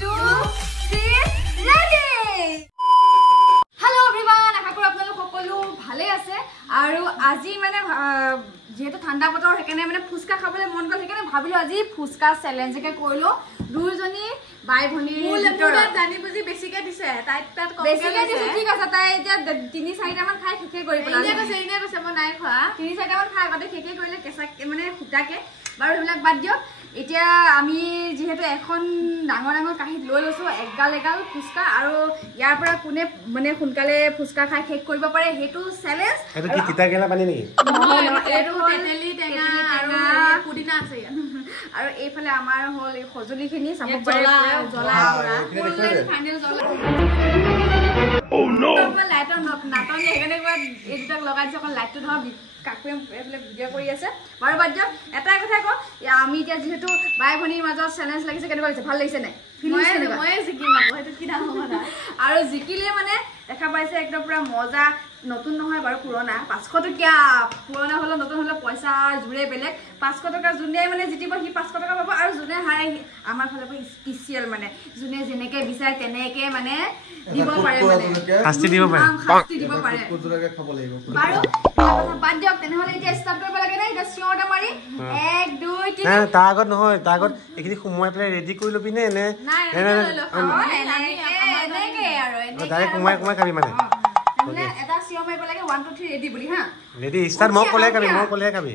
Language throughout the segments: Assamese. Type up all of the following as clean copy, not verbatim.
2 3 ready Hello everyone আশা কৰো আপোনালোক সকলো ভালে আছে আৰু আজি মানে যেহেতু ঠাণ্ডা বতৰ হেকানে মানে ফুচকা খাবলৈ মন গল হেকানে ভাবিলো আজি ফুচকা চ্যালেঞ্জ কে কইলো দুজনী বাই ভনী মুলটা জানি বুজি বেছিকে দিছে তাই তাত কমকে দিছে ঠিক আছে তাই এতিয়া 3-4টা মান খাই খেকে কৰি পেলালে এনে কৈছে মই নাই খোৱা 3-4টা মান খাই আগতে খেকে কৰিলে কেঁচা মানে খুটাকে বাৰু হেবিলাক বাদ দিও এতিয়া আমি যেহেতু এখন ডাঙৰ ডাঙৰ কাহিত লৈ লৈছো এগাল ফুচকা আৰু ইয়াৰ পৰা কোনে মানে সোনকালে ফুচকা খাই শেষ কৰিব পাৰে হেতু চ্যালেঞ্জ এটো কি তিতা গেলা পানী নেকি এটো তেতেলি টেঙা আৰু পুদিনা আছে আৰু এইফালে আমাৰ হল এই খজুলিখিনি চাব পাৰে জ্বলা ফুল ফাইনেল জ্বলা ও নো লাইটৰ নাটন হেকানে এটাক লগাই দিছে অকল লাইটটো ধৰ কাকুৱে এফলে ভিডিও কৰি আছে বাৰু বাদ দিও এটা কথা ক আমি এতিয়া যেহেতু বাই ভনীৰ মাজত চ্যালেঞ্জ লাগিছে কেনেকুৱা লাগিছে ভাল লাগিছে নাই মই জিকিম আকৌ হেতু কি নাম হলা আৰু জিকিলে মানে দেখা পাইছে একদম পুৰা মজা নতুন নহয় বাৰু পুৰণা 500 টকা পুৰণা হলো নতুন হলো পইচা জুৰে বেলেগ 500 টকা জুনে মানে জিতিব হি 500 টকা পাব আৰু জুনে হাই আমাৰ ফালে স্পেশাল মানে জুনে জেনেকে বিচাৰে তেনেকে মানে দিব পাৰে মানে শাস্তি দিব পাৰে কুজুৰাকে খাব লাগিব বাৰু কথা বাদ দিয়ক তেনেহলে এতিয়া স্টাৰ্ট কৰিব লাগে নাই এটা চিঞৰটা মাৰি 1 2 3 না তা আগত নহয় তা আগত এখিনি সময় প্লে ৰেডি কৰি লবি নে নে এনেকে আৰু ডাইৰেক্ট সময় খাবি মানে মানে এটা চিঞৰ মাৰিব লাগে 1 2 3 ৰেডি বুলি হা ৰেডি স্টাৰ্ট মই কলে খাবি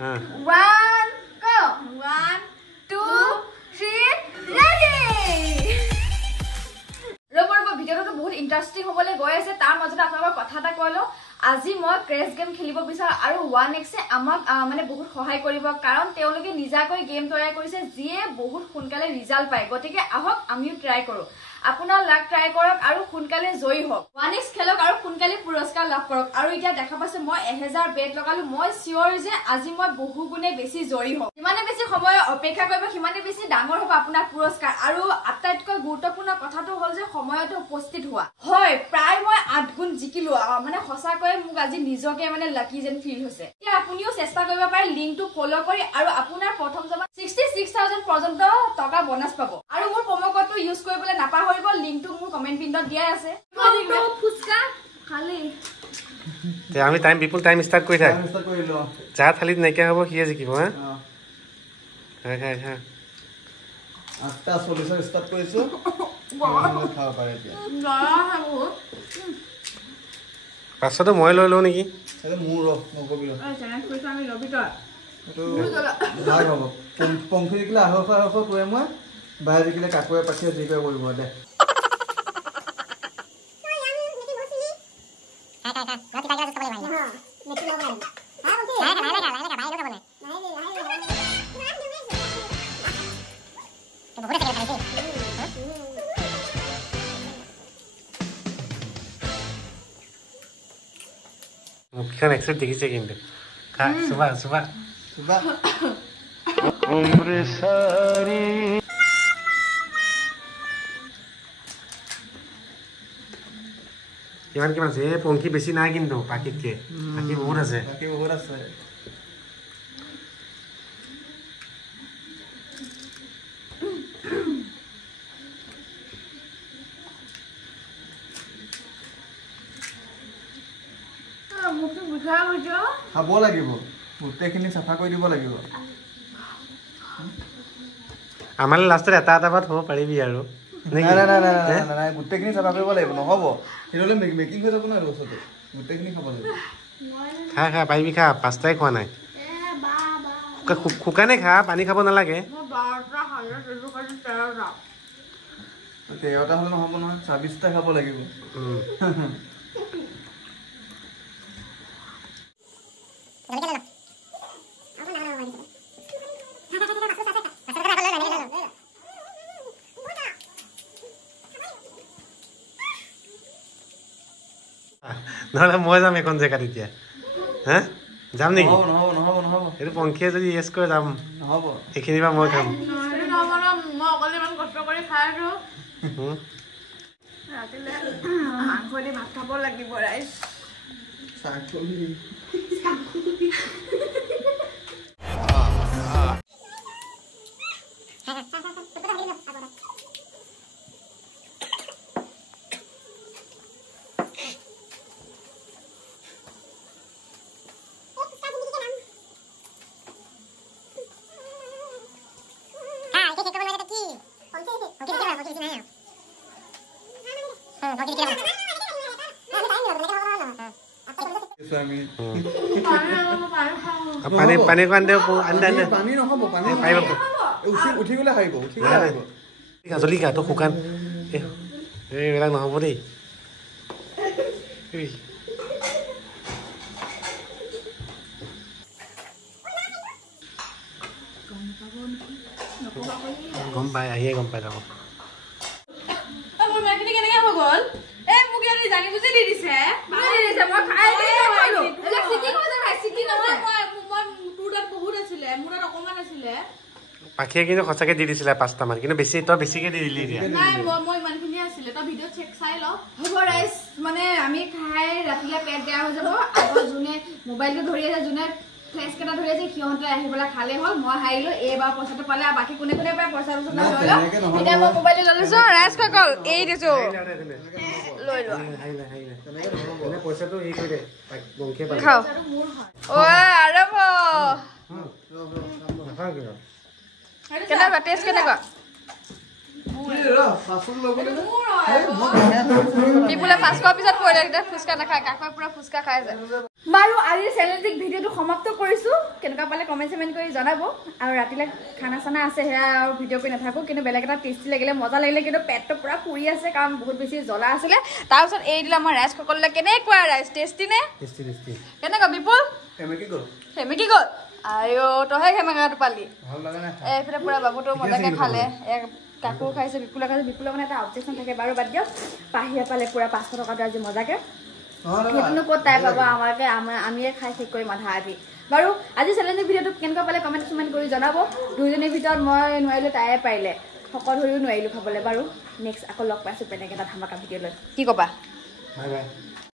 হা 1 go 1 2 3 ৰেডি ৰবৰব ভিডিওটো বহুত ইন্টাৰেষ্টিং হ'বলৈ গৈ আছে তাৰ মাজতে আপোনালোকৰ কথা এটা কৈলো আজি মই ক্ৰেশ গেম খেলিব বিচাৰ আৰু 1x এ আমাক মানে বহুত সহায় কৰিব কাৰণ তেওঁলোকে নিজাকৈ গেম তৈয়াৰ কৰিছে যিয়ে বহুত সোনকালে ৰিজাল্ট পায় গতিকে আহক আমিও ট্ৰাই কৰো আপোনাৰ লাক ট্ৰাই কৰক আৰু সোনকালে জয়ী হওক 1x খেলক আৰু সোনকালে পুৰস্কাৰ লাভ কৰক আৰু এতিয়া দেখা পাইছে মই 1000 বেট লগালো মই সিওৰ যে আজি মই বহু গুণে বেছি জয়ী হম ইমানে বেছি সময় অপেক্ষা কৰিব সিমানে বেছি ডাঙৰ হ'ব আপোনাৰ পুৰস্কাৰ আৰু আটাইতকৈ গুৰুত্বপূৰ্ণ কথাটো হ'ল যে সময়তে উপস্থিত হোৱা হয় প্ৰায় মই 8 গুণ জিকিলো মানে সঁচাকৈ মোক আজি নিজকে মানে লাকি যেন ফিল হৈছে এতিয়া আপুনিও চেষ্টা কৰিব পাৰে লিংকটো ফলো কৰি আৰু আপোনাৰ প্ৰথম জমা 66000 পৰ্যন্ত টকা বোনাস পাব আৰু মোৰ প্ৰম' কোডটো ইউজ কৰিবলৈ নাপাহৰিব লিংকটো মোৰ কমেন্ট পিনত দিয়া আছে ফুচকা খালি তে আমি বিপুল টাইম স্টাৰ্ট কৰি থাক যা থালিত নাইকিয়া হ'ব কিয়ে জিকিব হা হা 8:40 স্টাৰ্ট কৰিছো খাব পাৰে এতিয়া পাছতো মই লৈ লও নেকি এটা মোৰ নকবিল চ্যালেঞ্জ কৰিছো আমি ৰবিতৰ এটো ভাল হ'ব পংখি দিলে আহখ কৰে মই বাহিৰ দিলে কাকুৱে পাছে জিকে কৰিব দে মুখখন এক্সেপ্ট দেখিছে কিন্তু সুবা কিমান আছে পংখী বেছি নাই কিন্তু বাকীতকে বাকী বহুত আছে খাব লাগিব গোটেইখিনি চাফা কৰি দিব লাগিব আমাৰ লাষ্টত এটা ভাত হ'ব পাৰিবি আৰু নাই গোটেইখিনি চাফা কৰিব লাগিব নহ'ব হিৰলে মেকিং হৈ যাব নহয় ওচৰতে গোটেইখিনি খাব লাগিব খা পাৰিবি খা পাঁচটাই খোৱা নাই শুকানে খা পানী খাব নালাগে 13টা হ'লে নহ'ব নহয় 26টা খাব লাগিব নহ'লে মই যাম এখন জেগাত এতিয়া হা যাম নেকি নহ'ব এইটো পংখীয়ে যদি ইয়েছ কৰে যাম নহ'ব এইখিনি পৰা মই খাম মই অকলে ইমান কষ্ট কৰি খাই আছো ৰাতিলে মাংস দি ভাত খাব লাগিব ৰাইজ পানী আনি দে পানী নহ'ব পানী পাৰিব উঠি গ'লে হাৰিব উঠি গ'লে হাৰিব জলদি গা তোৰ শুকান এইবিলাক নহ'ব দেই গম পাই আহিয়ে গম পাই যাব মোৰ মাইখিনি কেনেকে হৈ গ'ল এই মোক ইয়াতে জানি বুজি দি দিছে তোৰ তাত বহুত আছিলে মোৰ তাত অকণমান আছিলে পাখিয়ে কিন্তু সঁচাকে দি দিছিলে 5টামান কিন্তু বেছি তই বেছিকে দি দিলি এতিয়া নাই মই ইমানখিনি আছিলে তই ভিডিঅ' চেক চাই ল হ'ব ৰাইজ মানে আমি খাই ৰাতিলে পেট বেয়া হৈ যাব আকৌ যোনে মোবাইলটো ধৰি আছে যোনে ফ্লেছ কেইটা ধৰি আছে সিহঁতে আহি পেলাই খালে হ'ল মই হাৰিলো এইবাৰ পইচাটো পালে আৰু বাকী কোনে কোনে পাই পইচা লৈ ল এতিয়া মই মোবাইলটো লৈ লৈছো ৰাইজ কাকল এই দিছো লৈ লোৱা পইচাটো এই কৰি দে বংশে পালে খাও ঐ আৰম্ভ কেনেকুৱা টেষ্ট কেনেকুৱা বিপুলে 500 পিছত পৰিলে ফুচকা নাখায় কাকৈ পুৰা ফুচকা খাই যায় বাৰু আজি চেনেলটিক ভিডিঅ'টো সমাপ্ত কৰিছো কেনেকুৱা পালে কমেণ্ট চেমেণ্ট কৰি জনাব আৰু ৰাতিলে খানা চানা আছে সেয়া আৰু ভিডিঅ' কৰি নাথাকো কিন্তু বেলেগ এটা টেষ্টি লাগিলে মজা লাগিলে কিন্তু পেটটো পুৰা পুৰি আছে কাৰণ বহুত বেছি জ্বলা আছিলে তাৰপিছত এই দিলে আমাৰ ৰাইজ সকললে কেনেকুৱা ৰাইজ টেষ্টি নে কেনেকুৱা বিপুল সেমেকি গ'ল আইঅ তহে সেমেকাটো পালি এইফালে পুৰা বাবুটো মজাকে খালে কাকো খাইছে বিপুলে খাইছে বিপুলে মানে এটা অবজেকশ্যন থাকে বাৰু বাদ দিয়ক পাহিয়ে পালে পুৰা 500 টকাটো আজি মজাকে সেইটোনো ক'ত তাই পাব আমাকে আমিয়ে খাই শেষ কৰিম আধা আধি বাৰু আজি চেলেঞ্জৰ ভিডিঅ'টো কেনেকুৱা পালে কমেণ্ট চমেণ্ট কৰি জনাব দুইজনীৰ ভিতৰত মই নোৱাৰিলোঁ তাইয়ে পাৰিলে সকলো ধৰিও নোৱাৰিলোঁ খাবলৈ বাৰু নেক্সট আকৌ লগ পাইছোঁ বেলেগ এটা ধামাকা ভিডিঅ' লৈ কি ক'বা বাই বাই